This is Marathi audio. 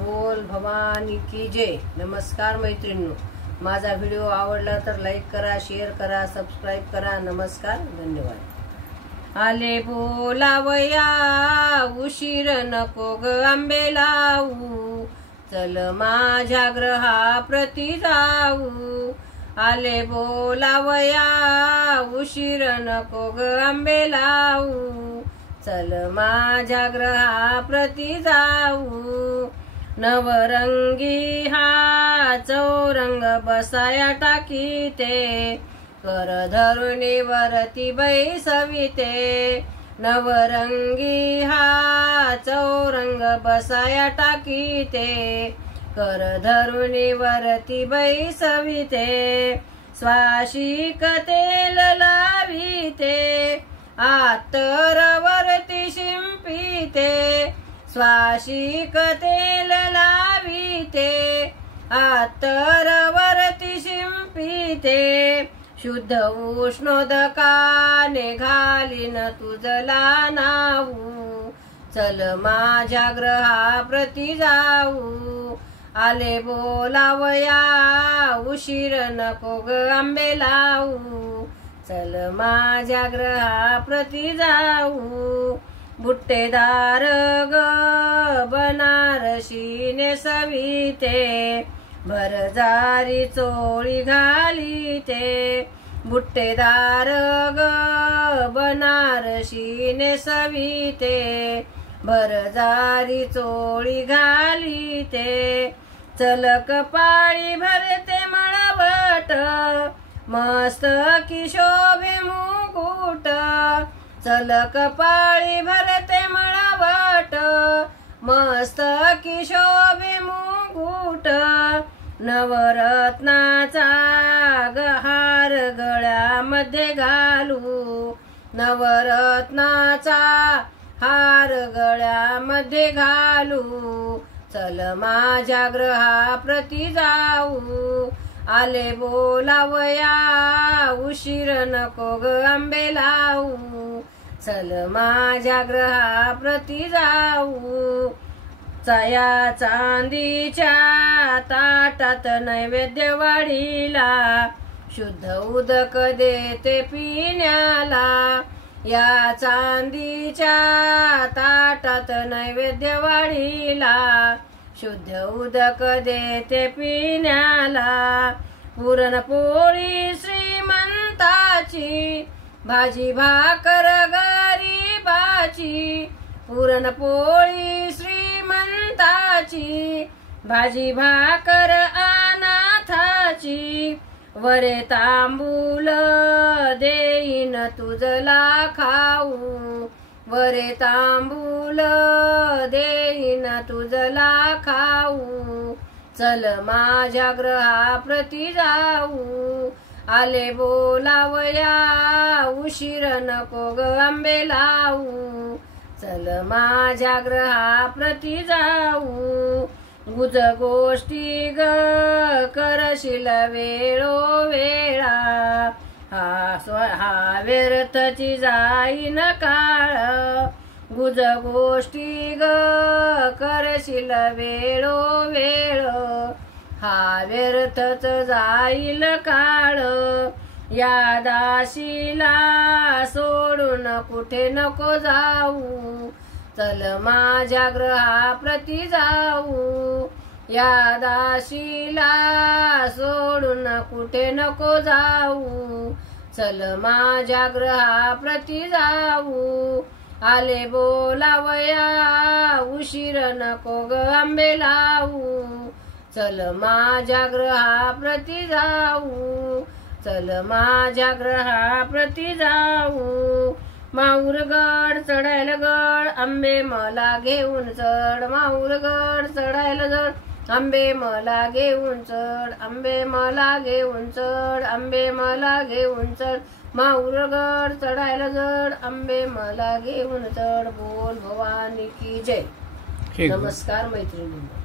बोल भवानी की जय। नमस्कार मैत्रिणींनो, माझा व्हिडिओ आवडला तर लाईक करा, शेअर करा, सबस्क्राईब करा। नमस्कार, धन्यवाद। आले बोलावया उशीर नको ग आंबे लावू, चल माझ्या ग्रहाप्रती जाऊ। आले बोलावया उशीर नको ग आंबे लावू, चल माझ्या ग्रहाप्रती जाऊ। नवरंगी हा चौरंग बसाया टाकीते, कर धरुणी वरती बैसविते। नवरंगी हा चौरंग बसाया टाकीते, कर धरुणी वरती बैसविते। स्वाशिक तेल लाविते, आतरवरती शिंपिते। स्वाशिक तेल लाविते, आतरवरती शिंपिते। शुद्ध उष्णोदकाने घालीन तुझला नावू, चल माझ्या ग्रहाप्रती जाऊ। आले बोलावया उशीर नको ग आंबे लावू, चल माझ्या ग्रहाप्रती जाऊ। बुट्टेदार ग बनारसी नेसविते, भरजारी चोळी घालीते। बुट्टेदार ग बनारसी नेसविते, भरजारी चोळी घालीते। चल कपाळी भरते मळवट, मस्तकी शोभे मुकुट। चल कपाळी भरते मळवट, मस्तकी शोभे मुकुट। नवरत्नाचा हार गळ्यामध्ये घालू, नवरत्नाचा हार गळ्यामध्ये घालू। चल माझ्या ग्रहाप्रती जाऊ। आले बोलावया उशीर नको ग आंबे लावू, चल माझ्या ग्रहाप्रती जाऊ। चया चांदीच्या ताटात नैवेद्य वाढीला, शुद्ध उदक देते पिण्याला। या चांदीच्या ताटात नैवेद्य वाढीला, शुद्ध उदक देते पिण्याला। पुरणपोळी श्रीमंताची, भाजी भाकर गरीबाची। पुरणपोळी श्रीमंताची, भाजी भाकर अनाथाची। वरे तांबूल देईन तुझला खाऊ, वरे तांबूल देईन तुझला खाऊ। चल माझ्या ग्रहाप्रती जाऊ। आले बोलावया उशीर नको ग आंबे लावू, चल माझ्या ग्रहाप्रती जाऊ। गुज गोष्टी ग करशील वेळोवेळा, हा व्यर्थची जाईन काळ। गुज गोष्टी ग करशील वेळोवेळ, हा व्यर्थच जाईल काळ। या दासीला सोडून कुठे नको जाऊ, चल माझ्या ग्रहाप्रती जाऊ। या दासीला सोडून कुठे नको जाऊ, चल माझ्या ग्रहाप्रती जाऊ। आले बोलावया उशीर नको ग आंबे लावू, चल माझ्या ग्रहाप्रती जाऊ। चल माझ्या ग्रहाप्रती जाऊ। माहुरगड चढायला गड, आंबे मला घेऊन चढ। माहुरगड चढायला जड, आंबे मला घेऊन चढ। आंबे मला घेऊन चढ, आंबे मला घेऊन चढ। माहुरगड चढायला जड, आंबे मला घेऊन चढ। बोल भवानी की जय। नमस्कार मैत्रिणी।